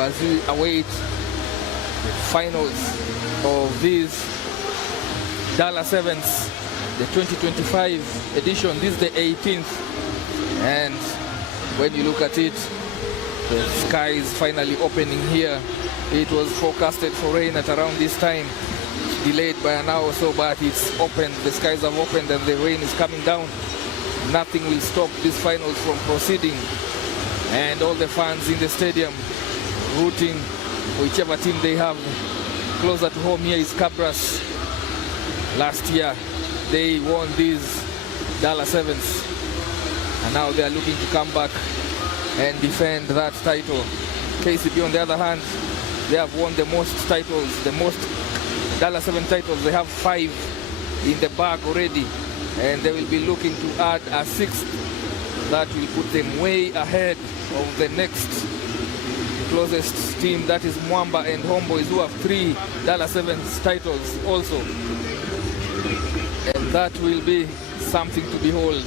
as we await the finals of these DALA 7s, the 2025 edition. This is the 18th, and when you look at it, the sky is finally opening here. It was forecasted for rain at around this time, delayed by an hour or so, but it's opened. The skies have opened and the rain is coming down. Nothing will stop these finals from proceeding, and all the fans in the stadium rooting for whichever team they have. Closer to home here is KABRAS. Last year they won these DALA 7s, and now they are looking to come back and defend that title. KCB, on the other hand, they have won the most titles, the most DALA 7 titles. They have 5 in the bag already, and they will be looking to add a 6th that will put them way ahead of the next closest team, that is Mwamba and Homeboys, who have 3 DALA 7 titles also, and that will be something to behold.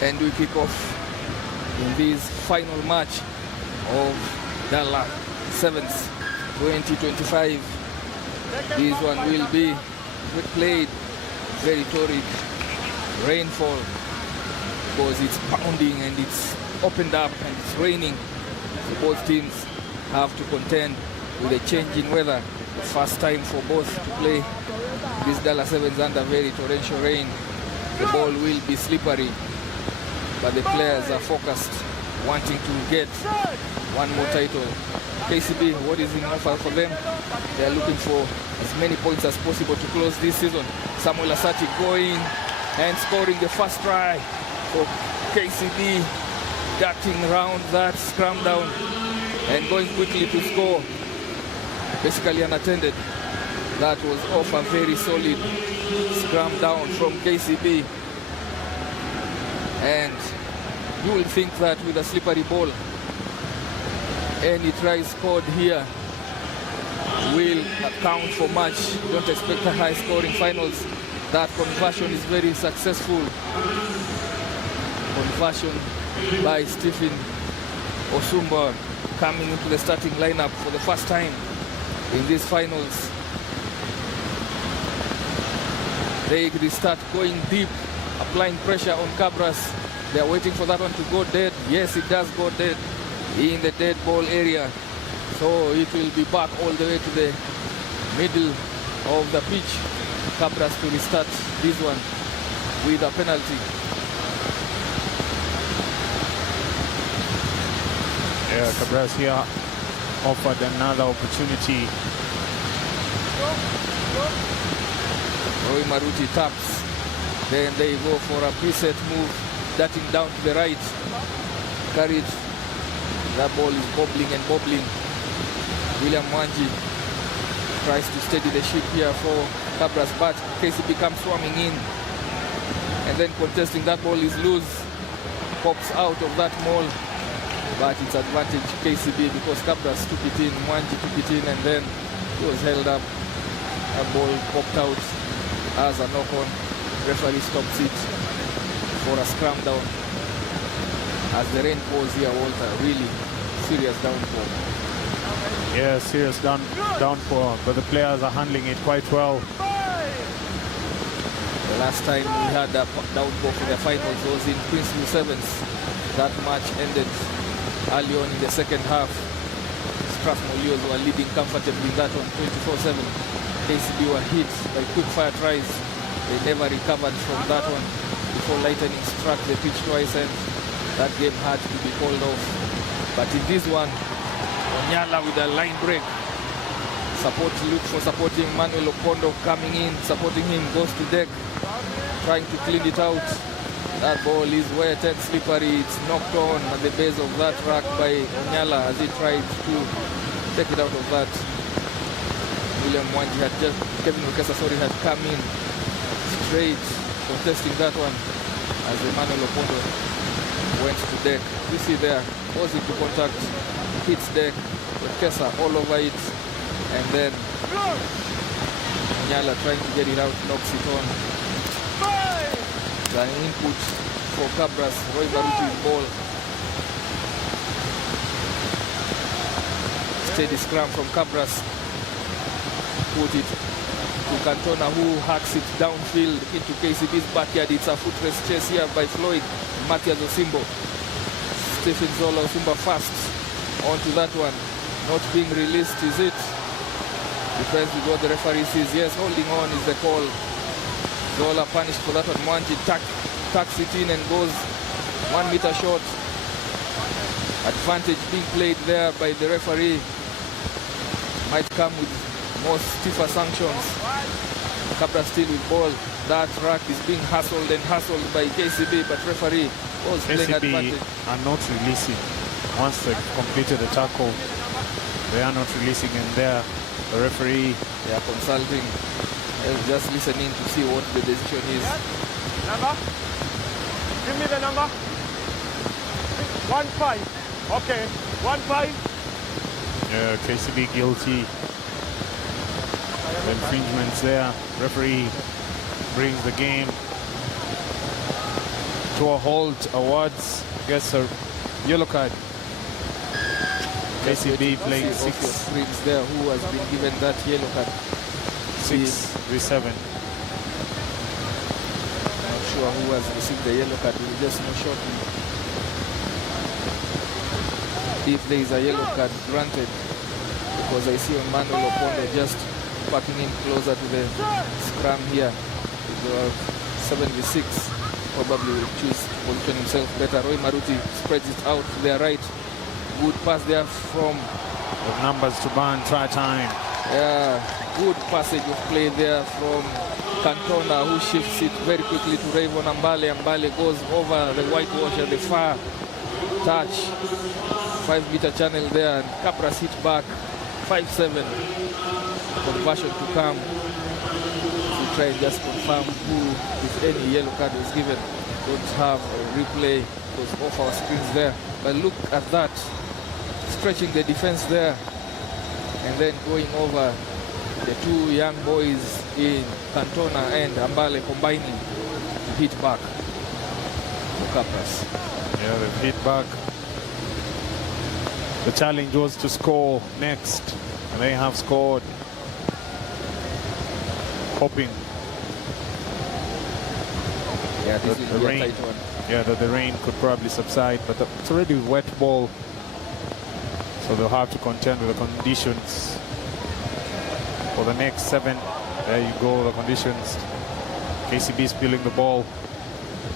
And we kick off in this final match of DALA 7s 2025. This one will be played very torrid rainfall because it's pounding and it's opened up and it's raining. So both teams have to contend with a change in weather. The first time for both to play these DALA 7s under very torrential rain. The ball will be slippery, but the players are focused, wanting to get one more title. KCB, what is in offer for them? They are looking for as many points as possible to close this season. Samuel Asati going and scoring the first try for KCB, darting around that scrum down and going quickly to score, basically unattended. That was off a very solid scrum down from KCB. And you will think that with a slippery ball, any try scored here will account for much. Don't expect a high scoring finals. That conversion is very successful. Conversion by Stephen Osumba, coming into the starting lineup for the first time in these finals. They start going deep, applying pressure on KABRAS. They are waiting for that one to go dead. Yes, it does go dead in the dead ball area. So it will be back all the way to the middle of the pitch. KABRAS to restart this one with a penalty. Yeah, KABRAS here offered another opportunity. Roy Maruti taps. Then they go for a preset move, darting down to the right. Carried. That ball is bobbling and bobbling. William Mwanji tries to steady the ship here for KABRAS, but KCB comes swarming in. And then contesting that ball is loose. Pops out of that maul. But it's advantage KCB because KABRAS took it in, Mwanji took it in, and then he was held up. That ball popped out as a knock-on. Referee stops it for a scrum down. As the rain pours here, Walter, really serious downpour. Yeah, serious downpour, but the players are handling it quite well. The last time we had a downpour for the finals was in Prince Sevens. That match ended early on in the second half. Strathmore Leos were leading comfortably in that one, 24-7. KCB were hit by quick fire tries. They never recovered from that one before lightning struck the pitch twice, and that game had to be called off. But in this one, Onyala with a line break. Look for supporting Manuel Opondo coming in, supporting him, goes to deck, trying to clean it out. That ball is wet and slippery. It's knocked on at the base of that rack by Onyala as he tried to take it out of that. William Mwanji had just, Kevin Rukesa, sorry, had come in straight contesting that one as Emmanuel Opondo went to deck. You see there, goes into contact, hits deck, Rukesa all over it, and then Onyala trying to get it out, knocks it on. The input for KABRAS, Roy Baruti's ball. Steady scrum from KABRAS. Put it to Cantona, who hacks it downfield into KCB's backyard. It's a foot race chase here by Floyd. Matthias Osimbo. Stephen Zola Osimbo fast onto that one. Not being released, is it? Depends with what the referee says. Yes, holding on is the call. Zola punished for that one. Mwanji tucks it in and goes 1 meter short. Advantage being played there by the referee. Might come with more stiffer sanctions. KABRAS still with ball. That rack is being hassled and hassled by KCB, but referee was playing advantage. KCB are not releasing. Once they completed the tackle, they are not releasing, and there the referee, they are consulting. Just listening to see what the decision is. Number? Give me the number. 15. Okay, 15. Yeah, KCB guilty. The infringements there. Referee brings the game to a halt. Awards gets a yellow card. KCB playing 6. Screens there. Who has been given that yellow card? 6-7. Not sure who has received the yellow card. We'll just know shortly. If there is a yellow card granted, because I see Emmanuel Opondo just backing in closer to the scrum here. With 76, probably will choose to position himself better. Roy Maruti spreads it out to their right. Good pass there from the numbers to ban. Try time. Yeah, good passage of play there from Cantona, who shifts it very quickly to Rayvon Ambale. Ambale goes over the whitewash at the far touch. 5 meter channel there, and KABRAS hit back. 5-7. Conversion to come. We try and just confirm who, if any yellow card was given. Don't have a replay because off our screens there. But look at that. Stretching the defense there. And then going over the two young boys in Cantona and Ambale combining to hit back for KABRAS. Yeah, they've hit back. The challenge was to score next, and they have scored. Hoping that the rain, that the rain could probably subside, but it's already a wet ball, so they'll have to contend with the conditions for the next 7. There you go, the conditions. KCB spilling the ball.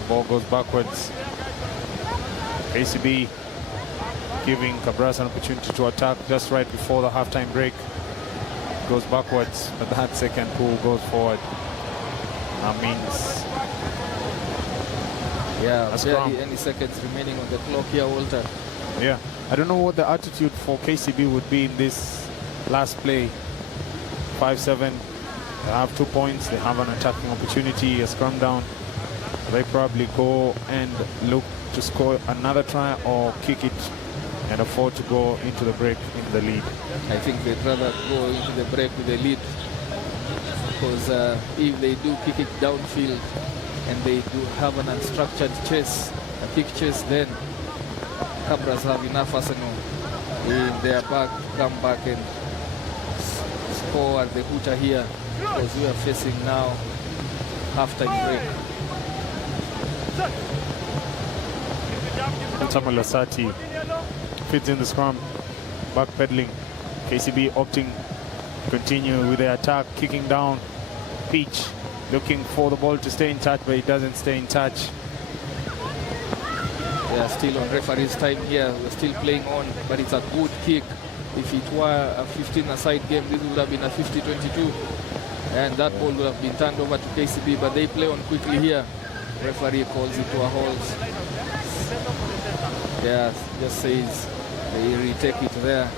The ball goes backwards. KCB giving KABRAS an opportunity to attack just right before the halftime break. Goes backwards, but that second pull goes forward. That means barely any seconds remaining on the clock here, Walter. Yeah, I don't know what the attitude for KCB would be in this last play. 5-7. They have 2 points. They have an attacking opportunity, a scrum down. They probably go and look to score another try or kick it and afford to go into the break in the lead. I think they'd rather go into the break with the lead, because if they do kick it downfield and they do have an unstructured chase, a kick chase, then KABRAS have enough arsenal in their back to come back and score at the hooter here, because we are facing now halftime break. Samuel Lasati fits in the scrum, backpedaling. KCB opting to continue with the attack, kicking down. Peach looking for the ball to stay in touch, but it doesn't stay in touch. They are still on referee's time here. We're still playing on, but it's a good kick. If it were a 15-a-side game, this would have been a 50-22, and that ball would have been turned over to KCB, but they play on quickly here. Referee calls it to a halt. Yeah, just says they retake it there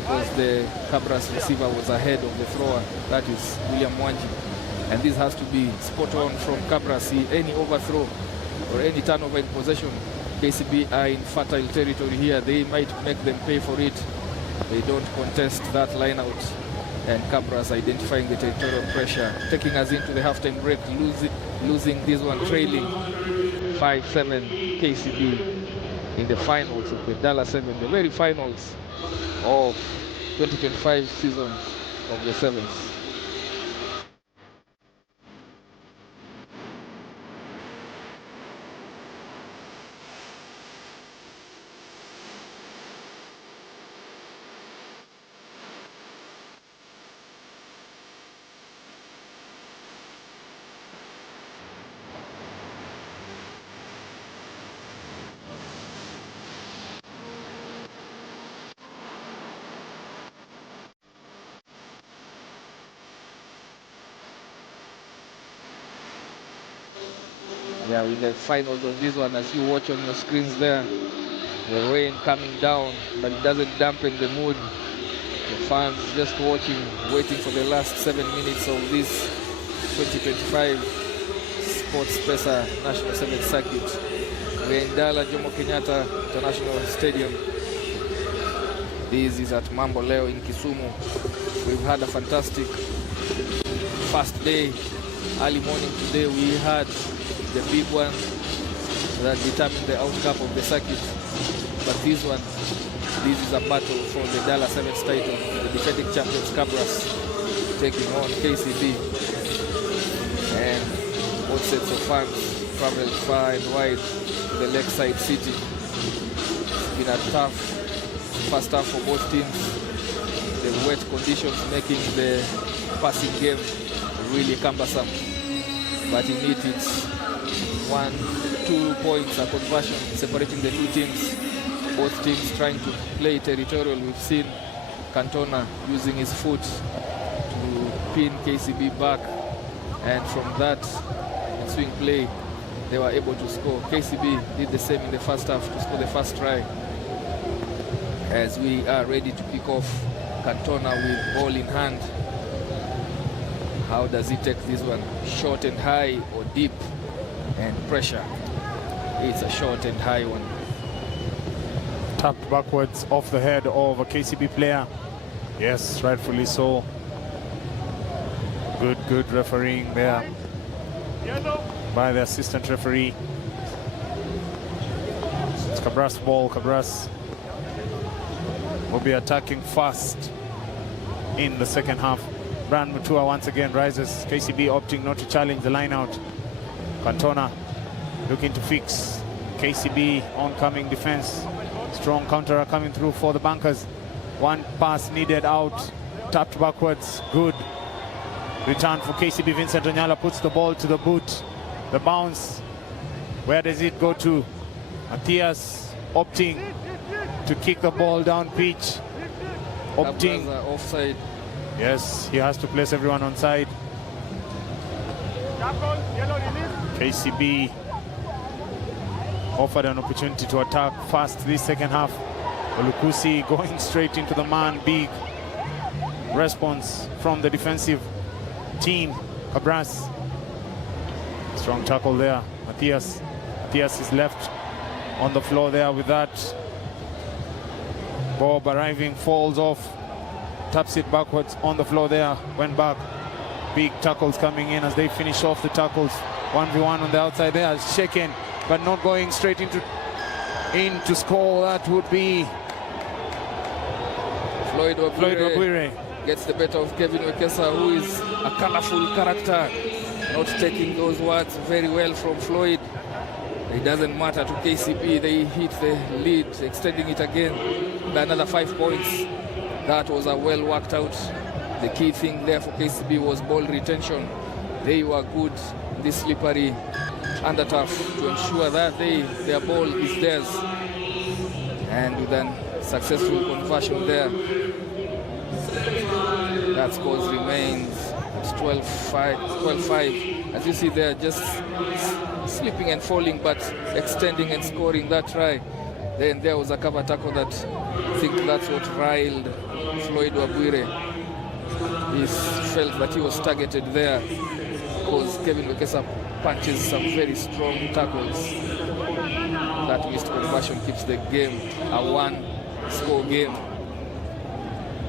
because the KABRAS receiver was ahead of the thrower. That is William Wanji. And this has to be spot on from KABRAS. Any overthrow or any turnover in possession, KCB are in fertile territory here. They might make them pay for it. They don't contest that line out. And KABRAS identifying the territorial pressure, taking us into the halftime break, losing this one, trailing 5-7 KCB in the finals of the DALA 7, the very finals of 2025 season of the sevens. Yeah, in the finals of this one, as you watch on your screens there, the rain coming down, but it doesn't dampen the mood. The fans just watching, waiting for the last 7 minutes of this 2025 Sports Pesa National 7 Circuit. We're in DALA Jomo Kenyatta International Stadium. This is at Mambo Leo in Kisumu. We've had a fantastic first day. Early morning today we had the big one that determined the outcome of the circuit. But this one, this is a battle for the DALA 7th title. The defending champions KABRAS taking on KCB. And both sets of fans traveled far and wide to the lakeside city. It's been a tough first half for both teams. The wet conditions making the passing game really cumbersome. But in it, it's 1-2 points, a conversion separating the two teams. Both teams trying to play territorial. We've seen Cantona using his foot to pin KCB back, and from that swing play they were able to score. KCB did the same in the first half to score the first try. As we are ready to kick off, Cantona with ball in hand. How does he take this one? Short and high or deep? And pressure. It's a short and high one. Tapped backwards off the head of a KCB player. Yes, rightfully so. Good refereeing there by the assistant referee. It's KABRAS ball. KABRAS will be attacking fast in the second half. Brand Mutua once again rises. KCB opting not to challenge the line out. Cantona looking to fix KCB oncoming defense. Strong counter coming through for the bankers. One pass needed out, tapped backwards. Good return for KCB. Vincent Onyala puts the ball to the boot. The bounce, where does it go to? Matthias opting to kick the ball down pitch. Opting offside. Yes, he has to place everyone on side. KCB offered an opportunity to attack fast this second half. Olukusi going straight into the man. Big response from the defensive team. KABRAS. Strong tackle there. Matthias is left on the floor there with that. Bob arriving, falls off, taps it backwards on the floor there, went back. Big tackles coming in as they finish off the tackles. 1v1 on the outside there, shaken, but not going straight into score. That would be Floyd Wabwire. Gets the better of Kevin Wekesa, who is a colorful character, not taking those words very well from Floyd. It doesn't matter to KCB, they hit the lead, extending it again by another 5 points. That was a well worked out. The key thing there for KCB was ball retention. They were good, this slippery under turf, to ensure that their ball is theirs. And with a successful conversion there, that score remains at 12-5. As you see, they're just slipping and falling, but extending and scoring that try. Then there was a cover tackle that I think that's what riled Floyd Wabwire. He felt that he was targeted there because Kevin Wekesa punches some very strong tackles. That missed conversion keeps the game a one-score game.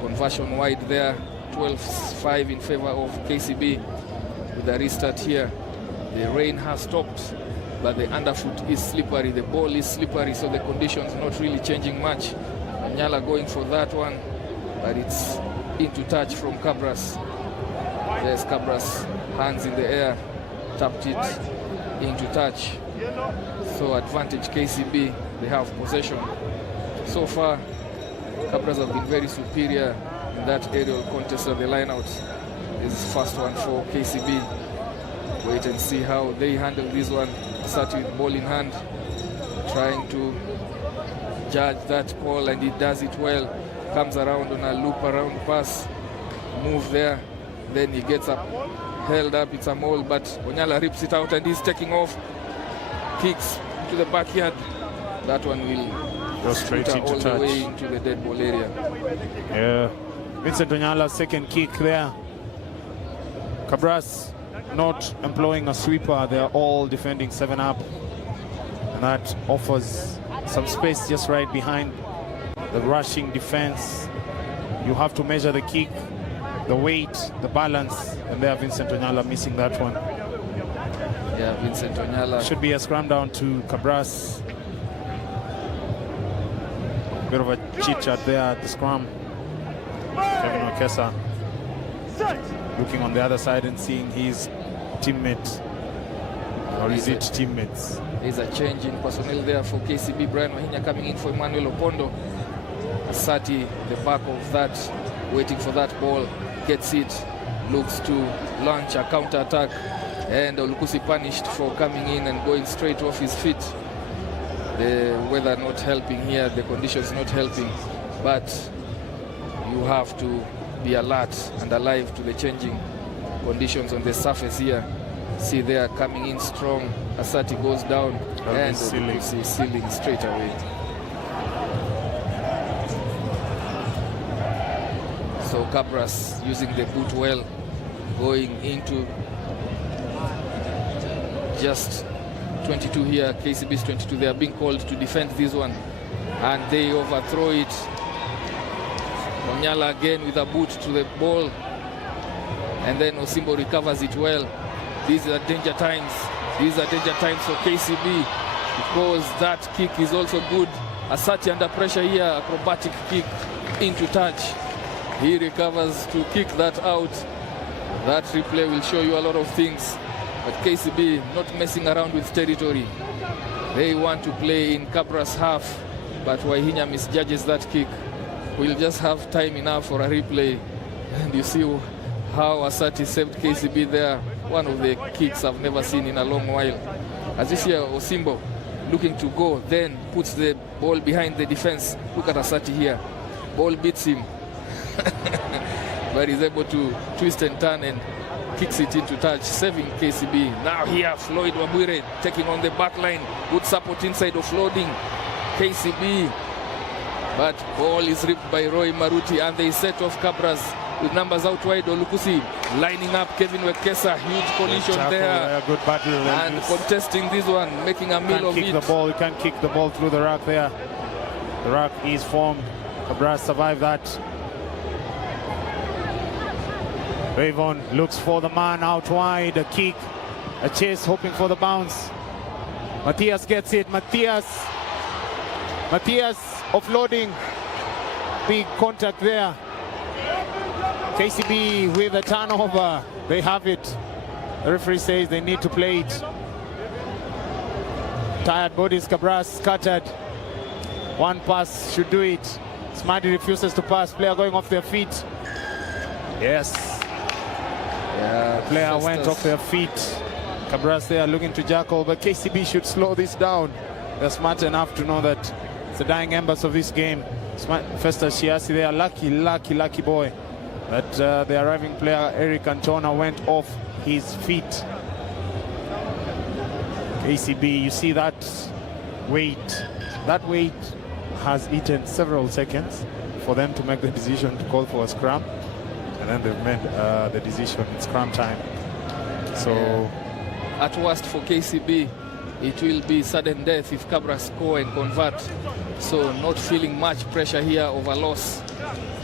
Conversion wide there, 12-5 in favor of KCB. With the restart here, the rain has stopped, but the underfoot is slippery, the ball is slippery, so the conditions not really changing much. Nyala going for that one, but it's into touch from KABRAS. There's KABRAS, hands in the air, tapped it into touch. So advantage KCB, they have possession. So far, KABRAS have been very superior in that aerial contest at the lineout. This is first one for KCB. Wait and see how they handle this one. Start with ball in hand, trying to judge that call, and he does it well. Comes around on a loop around pass, move there, then he gets up, held up, it's a maul, but Onyala rips it out and he's taking off, kicks to the backyard. That one will go straight into all touch. The way into the dead ball area. Yeah, Vincent Onyala's second kick there. KABRAS not employing a sweeper, they're all defending 7 up, and that offers some space just right behind the rushing defense. You have to measure the kick, the weight, the balance, and there Vincent Onyala missing that one. Yeah, Vincent Onyala. Should be a scrum down to KABRAS. Bit of a chit-chat there at the scrum. Kevin Wekesa looking on the other side and seeing his teammate, or is it teammates? There's a change in personnel there for KCB. Brian Wahinya coming in for Emmanuel Opondo. Asati, the back of that, waiting for that ball, gets it, looks to launch a counter-attack, and Olukusi punished for coming in and going straight off his feet. The weather not helping here, the conditions not helping, but you have to be alert and alive to the changing conditions on the surface here. See there coming in strong. Asati goes down and Olukusi sealing straight away. So KABRAS using the boot well, going into just 22 here. KCB's 22. They are being called to defend this one, and they overthrow it. Onyala again with a boot to the ball, and then Osimbo recovers it well. These are danger times. These are danger times for KCB because that kick is also good. Asati under pressure here, acrobatic kick into touch. He recovers to kick that out. That replay will show you a lot of things. But KCB not messing around with territory. They want to play in KABRAS half, but Wahinya misjudges that kick. We'll just have time enough for a replay. And you see how Asati saved KCB there. One of the kicks I've never seen in a long while. As you see Osimbo looking to go, then puts the ball behind the defense. Look at Asati here. Ball beats him. But he's able to twist and turn and kicks it into touch, saving KCB. Now here, Floyd Wabwire taking on the back line. Good support inside, offloading KCB. But ball is ripped by Roy Maruti, and they set off KABRAS with numbers out wide. Olukusi lining up Kevin Wekesa. Huge collision there. Good battle. And contesting this one, making a meal of it. You can't kick the ball through the rack there. The rack is formed. KABRAS survived that. Ravon looks for the man out wide, a kick, a chase, hoping for the bounce. Matthias gets it. Matthias offloading. Big contact there. KCB with a turnover. They have it. The referee says they need to play it. Tired bodies, KABRAS scattered. One pass should do it. Smarty refuses to pass. Player going off their feet. Yes. Yeah, the player went off their feet. KABRAS there looking to jackal, but KCB should slow this down. They're smart enough to know that it's the dying embers of this game. Festus Shiasi there, lucky boy. But the arriving player, Eric Antona, went off his feet. KCB, you see that weight. That weight has eaten several seconds for them to make the decision to call for a scrum, and then they've made the decision. It's scrum time. So, at worst for KCB, it will be sudden death if KABRAS score and convert. So not feeling much pressure here of a loss,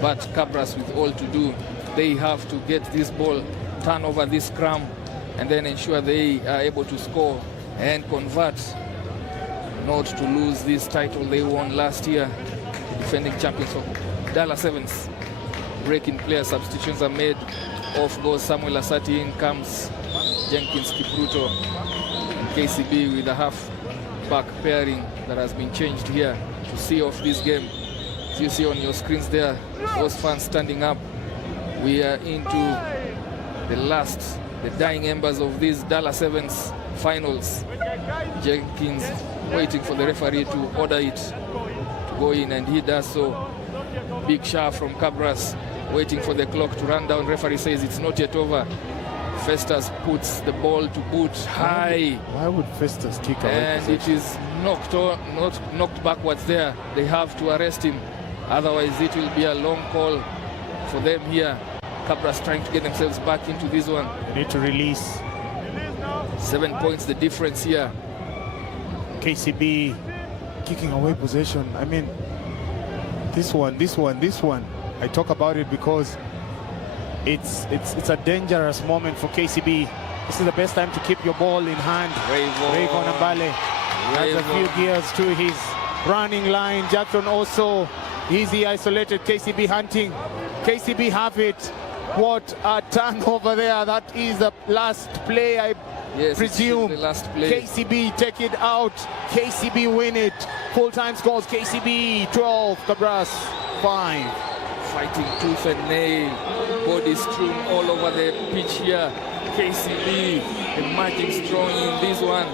but KABRAS with all to do. They have to get this ball, turn over this scrum, and then ensure they are able to score and convert, not to lose this title they won last year. Defending champions of DALA Sevens. Breaking player substitutions are made. Off goes Samuel Asati, in comes Jenkins Kipruto. And KCB with a half-back pairing that has been changed here to see off this game. As you see on your screens there, those fans standing up. We are into the dying embers of these DALA Sevens finals. Jenkins waiting for the referee to order it to go in, and he does so. Big shot from KABRAS, waiting for the clock to run down. Referee says it's not yet over. Festus puts the ball to boot high. Why would Festus kick away? And it is knocked backwards there. They have to arrest him. Otherwise, it will be a long call for them here. KABRAS trying to get themselves back into this one. They need to release. 7 points the difference here. KCB kicking away possession. I mean, this one. I talk about it because it's a dangerous moment for KCB. This is the best time to keep your ball in hand. Rayvon Ambale has a few gears to his running line. Jackson also easy isolated. KCB hunting. KCB have it. What a turnover there. That is the last play, I presume. The last play. KCB take it out. KCB win it. Full-time scores. KCB 12, KABRAS 5. Fighting tooth and nail. Body strewn all over the pitch here. KCB emerging strong in this one.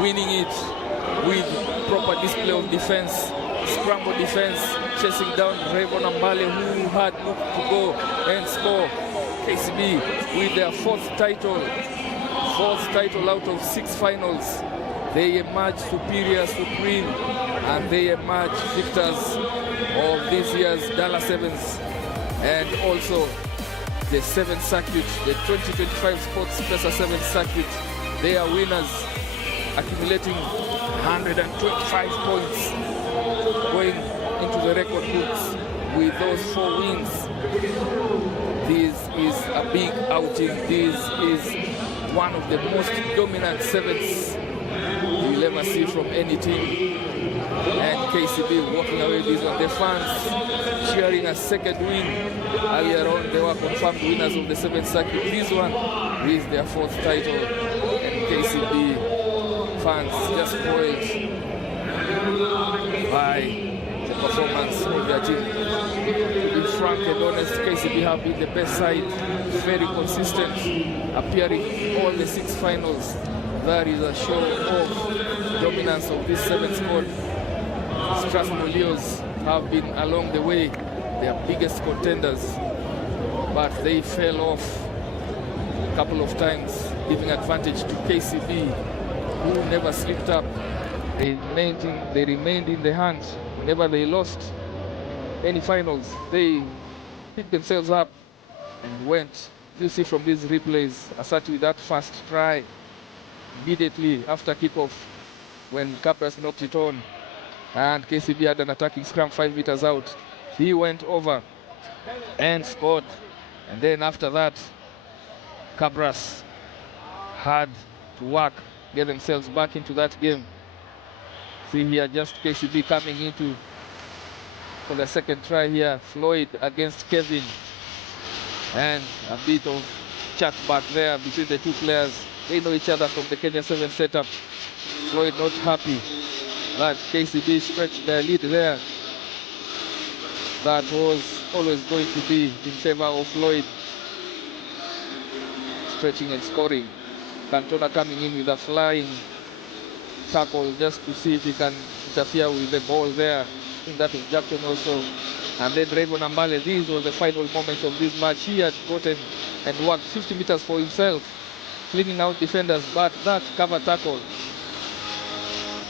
Winning it with proper display of defense. Scramble defense. Chasing down Rayvon Ambale, who had looked to go and score. KCB with their fourth title out of 6 finals. They emerge superior, supreme, and they emerge victors of this year's DALA Sevens, and also the 7th circuit, the 2025 Sports Pesa 7th circuit. They are winners, accumulating 125 points, going into the record books with those 4 wins. This is a big outing. This is one of the most dominant 7s you'll ever see from any team. And KCB walking away with this one. The fans cheering a second win. Earlier on, they were confirmed winners of the 7th circuit. This one is their 4th title. And KCB fans just spoiled by the performance of their team. To be frank and honest, KCB have been the best side, very consistent, appearing in all the 6 finals. That is a show of dominance of this 7th squad. Strasbourg Leos have been along the way their biggest contenders, but they fell off a couple of times, giving advantage to KCB, who never slipped up. They remained in the hunt. Whenever they lost any finals, they picked themselves up and went. You see from these replays, Asati with that first try immediately after kickoff when KABRAS knocked it on, and KCB had an attacking scrum 5 meters out. He went over and scored, and then after that, KABRAS had to work, get themselves back into that game. See here, just KCB coming into for the second try here. Floyd against Kevin, and a bit of chat back there between the 2 players. They know each other from the Kenya 7 setup. Floyd not happy that KCB stretched their lead there. That was always going to be in favor of Floyd. Stretching and scoring. Cantona coming in with a flying tackle just to see if he can interfere with the ball there. I think that was Jackson also. And then Rayvon Ambale, these were the final moments of this match. He had gotten and worked 50 meters for himself cleaning out defenders, but that cover tackle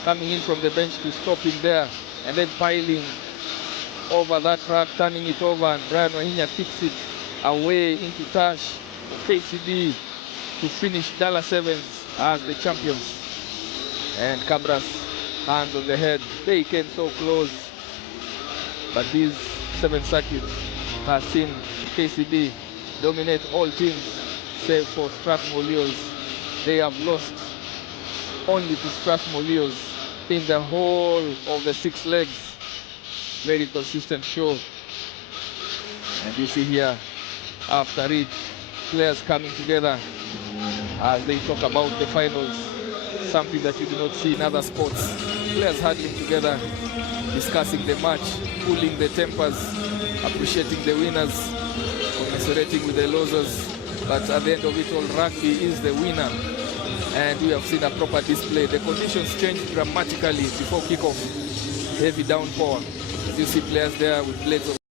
coming in from the bench to stop him there, and then piling over that track, turning it over, and Brian Wahinya kicks it away into Tash for KCB to finish DALA 7s as the champions. And KABRAS, hands on the head, they came so close, but these 7 circuits have seen KCB dominate all teams save for Strathmore Leos. They have lost only to Strathmore Leos in the whole of the 6 legs. Very consistent show. And you see here, after it, players coming together as they talk about the finals, something that you do not see in other sports. Players huddling together, discussing the match, cooling the tempers, appreciating the winners, commiserating with the losers. But at the end of it all, rugby is the winner. And we have seen a proper display. The conditions changed dramatically before kickoff. Heavy downpour. You see players there with blades of